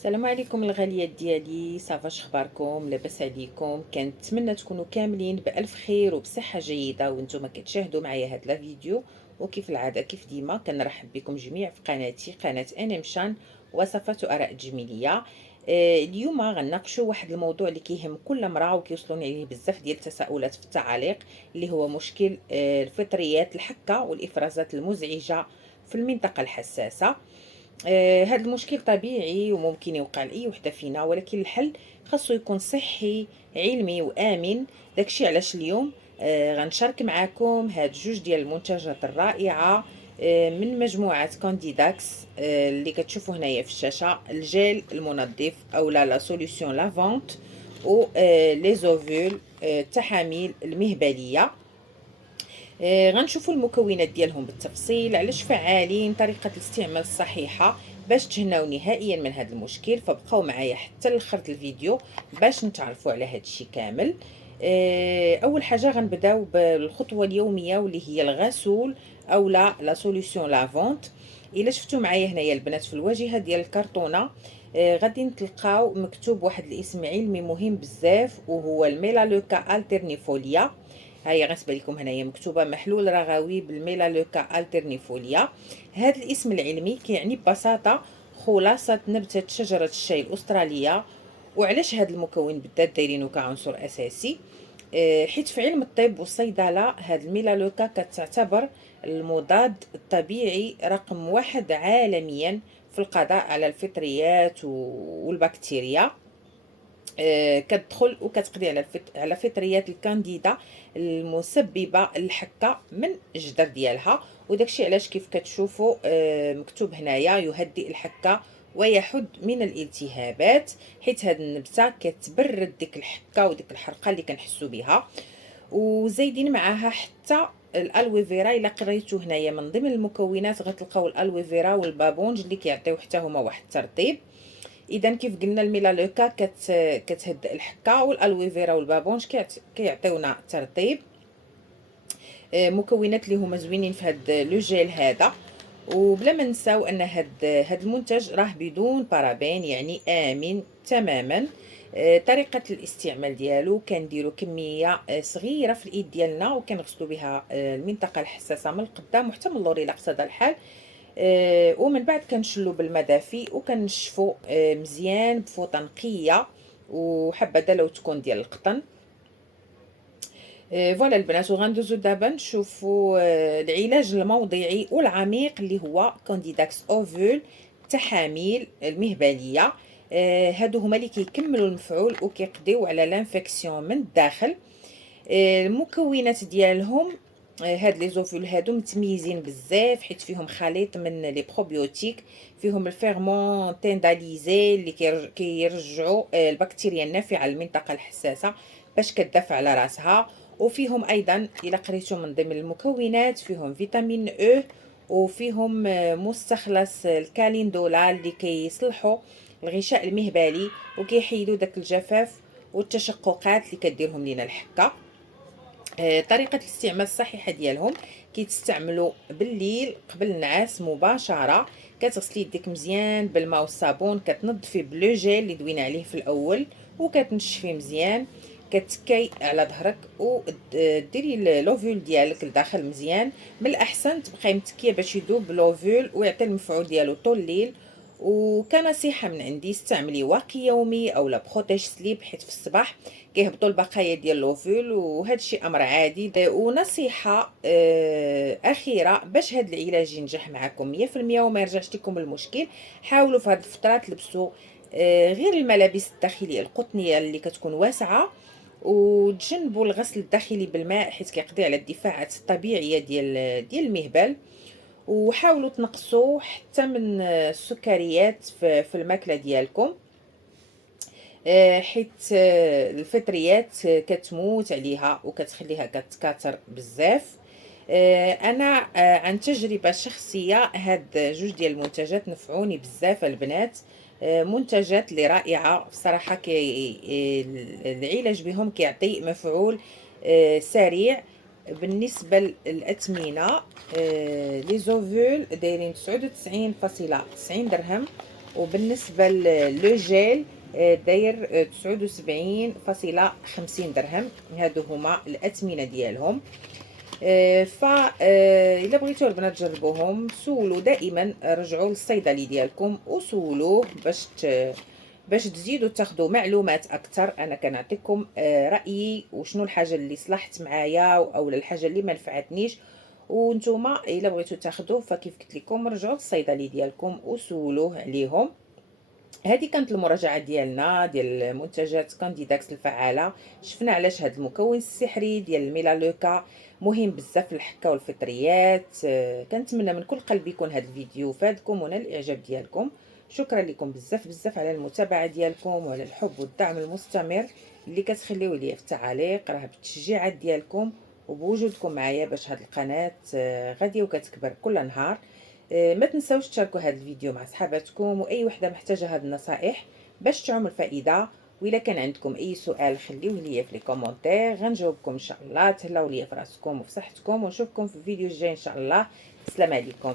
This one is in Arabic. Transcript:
السلام عليكم الغاليات ديالي، صافاش اخباركم؟ لاباس عليكم؟ كنتمنى تكونوا كاملين بالف خير وبصحه جيده وانتم كتشاهدوا معايا هاد لا فيديو. وكيف العاده كيف ديما كنرحب بكم جميع في قناتي قناه انيمشان وصفات واراء تجميليه. اليوم غنناقشوا واحد الموضوع اللي كيهم كل امراه وكيوصلوني عليه بزاف ديال التساؤلات في التعاليق، اللي هو مشكل الفطريات الحكه والافرازات المزعجه في المنطقه الحساسه. هاد المشكل طبيعي وممكن يوقع لأي وحدة فينا، ولكن الحل خاصو يكون صحي علمي وآمن. داكشي علاش اليوم غنشارك معاكم هاد جوج ديال المنتجات الرائعة من مجموعة كانديداكس اللي كتشوفوا هنايا في الشاشة: الجيل المنظف أو لا سوليسيون لافونت و لي زوفول التحاميل المهبلية. غنشوفوا المكونات ديالهم بالتفصيل، علاش فعالين، طريقة الاستعمال الصحيحة باش تهناو نهائيا من هذا المشكل. فبقاو معايا حتى لاخر الفيديو باش نتعرفوا على هذا الشيء كامل. اول حاجه غنبداو بالخطوه اليوميه واللي هي الغسول او لا سوليوشن لافونت. الا شفتوا معايا هنايا البنات في الواجهه ديال الكرتونه غادي تلقاو مكتوب واحد الاسم علمي مهم بزاف، وهو الميلالوكا الترنيفوليا. هاي غنسبه لكم هنايا مكتوبه محلول رغوي بالميلالوكا الترنيفوليا. هذا الاسم العلمي كيعني ببساطه خلاصه نبته شجره الشاي الاستراليه. وعلاش هذا المكون بالذات دايرينه كعنصر اساسي؟ حيت في علم الطب والصيدله هذا الميلالوكا كتعتبر المضاد الطبيعي رقم واحد عالميا في القضاء على الفطريات والبكتيريا. كتدخل وكتقضي على فطريات الكانديدا المسببه الحكه من الجذر ديالها. وداكشي علاش كيف كتشوفوا مكتوب هنايا يهدئ الحكه ويحد من الالتهابات، حيت هاد النبته كتبرد ديك الحكه وديك الحرقه اللي كنحسوا بها. وزايدين معاها حتى الالوي فيرا. الا قريتو هنايا من ضمن المكونات غتلقاو الالوي فيرا والبابونج اللي كيعطيو حتى هما واحد الترطيب. اذا كيف قلنا الميلالوكا كتهدئ الحكه، والالوي فيرا والبابونج كيعطيونا ترطيب. مكونات اللي هما زوينين في هذا لو جيل هذا. وبلا ما نساو ان هاد المنتج راه بدون بارابين، يعني امن تماما. طريقه الاستعمال ديالو كنديروا كميه صغيره في الايد ديالنا وكنغسلوا بها المنطقه الحساسه من القدام وحتى من اللور الا اقتضى الحال. ومن بعد كنشلو بالماء دافي وكنشفو مزيان بفوطه نقيه، وحبذا لو تكون ديال القطن. فوالا البنات، وغندوزو دابا نشوفوا العلاج الموضعي والعميق اللي هو كانديداكس اوفول تحاميل المهبليه. هادو هما اللي كيكملوا المفعول وكيقضيو على لانفيكسيون من الداخل. المكونات ديالهم هاد لي زوفول هادو متميزين بزاف حيت فيهم خليط من لي بروبيوتيك، فيهم الفيرمون تنداليزي اللي كيرجعوا البكتيريا النافعه للمنطقه الحساسه باش كتدافع على راسها. وفيهم ايضا الى قريتو من ضمن المكونات فيهم فيتامين او، وفيهم مستخلص الكاليندولا اللي كيصلحوا الغشاء المهبلي وكيحيدوا داك الجفاف والتشققات اللي كديرهم لينا الحكه. طريقه الاستعمال الصحيحه ديالهم: كيتستعملوا بالليل قبل النعاس مباشره. كتغسلي يديك مزيان بالماء والصابون، كتنظفي بلو جيل اللي دوينا عليه في الاول وكتنشفي مزيان. كتكي على ظهرك وديري لوفول ديالك لداخل مزيان. من الاحسن تبقاي متكيه باش يذوب لوفول ويعطي المفعول ديالو طول الليل. وكنصيحه من عندي استعملي واقي يومي او لا بروتيج سليب، حيت في الصباح كيهبطوا البقايا ديال لوفول وهذا الشيء امر عادي. ونصيحه اخيره باش هذا العلاج ينجح معكم 100% وما يرجعش لكم المشكل: حاولوا في هذه الفتره تلبسوا غير الملابس الداخليه القطنيه اللي كتكون واسعه، وتجنبوا الغسل الداخلي بالماء حيت كيقضي على الدفاعات الطبيعيه ديال المهبل. وحاولوا تنقصوا حتى من السكريات في الماكله ديالكم، حيت الفطريات كتموت عليها وكتخليها كتكاثر بزاف. انا عن تجربه شخصيه هاد جوج ديال المنتجات نفعوني بزاف البنات. منتجات اللي رائعه بصراحه. العلاج بهم كيعطي مفعول سريع. بالنسبه للاثمنه لي زوفول دايرين 99.90 درهم، وبالنسبه لو جيل داير 79.50 درهم. هادو هما الاثمنه ديالهم. ف الا بغيتو البنات تجربوهم، سولوا دائما، رجعوا للصيدلي ديالكم وسولوه باش تزيدوا تاخذوا معلومات اكثر. انا كنعطيكم رايي وشنو الحاجه اللي صلحت معايا او الحاجه اللي ما نفعتنيش. وانتوما الا بغيتو تاخذوا فكيف قلت لكم رجعوا للصيدلي ديالكم وسولوه عليهم. هذه كانت المراجعه ديالنا ديال منتجات كانديداكس الفعاله. شفنا علاش هذا المكون السحري ديال الميلالوكا مهم بزاف في الحكه والفطريات. كنتمنى من كل قلبي يكون هذا الفيديو فادكم ونال الاعجاب ديالكم. شكرا لكم بزاف بزاف على المتابعه ديالكم وعلى الحب والدعم المستمر اللي كتخليوه ليا في التعاليق. راه بالتشجيعات ديالكم وبوجودكم معايا باش هاد القناه غاديه وكتكبر كل نهار. ما تنساوش تشاركوا هذا الفيديو مع صحاباتكم واي وحده محتاجه هذه النصائح باش تعم الفائده. وإلا كان عندكم اي سؤال خليوه ليا في لي كومونتير، غنجاوبكم ان شاء الله. تهلاو ليا في راسكم وفي صحتكم ونشوفكم في الفيديو الجاي ان شاء الله. السلام عليكم.